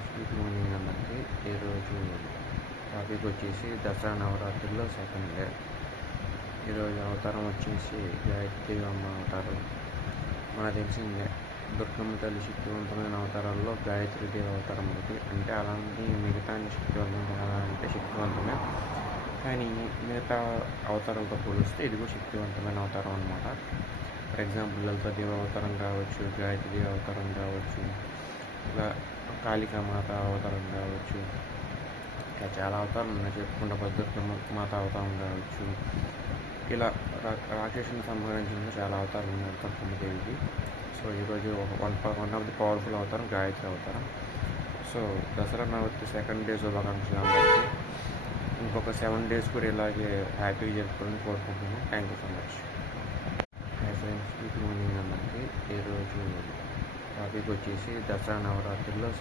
Good morning అందరికీ. ఈరోజు topic వచ్చేసి దసరా నవరాత్రుల్లో సెకండ్ డే. ఈరోజు అవతారం వచ్చేసి గాయత్రీదేవమ్మ అవతారం. మనకు తెలిసిందే దుర్గమ్మ తల్లి శక్తివంతమైన అవతారాల్లో గాయత్రీదేవి అవతారం ఒకటి. అంటే అలాంటి మిగతా శక్తివంతమైన శక్తివంతమే, కానీ మిగతా అవతారంతో పోలిస్తే ఇది కూడా శక్తివంతమైన అవతారం అన్నమాట. ఫర్ ఎగ్జాంపుల్ లలితాదేవి అవతారం కావచ్చు, గాయత్రీదేవి అవతారం కావచ్చు, ఇలా కాళికామాత అవతారం కావచ్చు, ఇంకా చాలా అవతారాలు ఉన్నాయి. చెప్పుకుంటే దుర్గమ్మ మాత అవతారం కావచ్చు, ఇలా రాక్షసుని సంహరించిన చాలా అవతారాలు ఉన్నాయి దుర్గమ్మ దేవికి. సో ఈరోజు వన్ ఆఫ్ ది పవర్ఫుల్ అవతారం గాయత్రి అవతారం. So Dasara Navaratri second day శుభాకాంక్షలు అందరికీ. ఇంకొక 7 days కూడా ఇలాగే హ్యాపీగా జరుపుకోవాలని కోరుకుంటున్నాను. Thank you so much. Hi friends, good morning అందరికీ. ఈరోజు టాపిక్ వచ్చేసి దసరా నవరాత్రుల్లో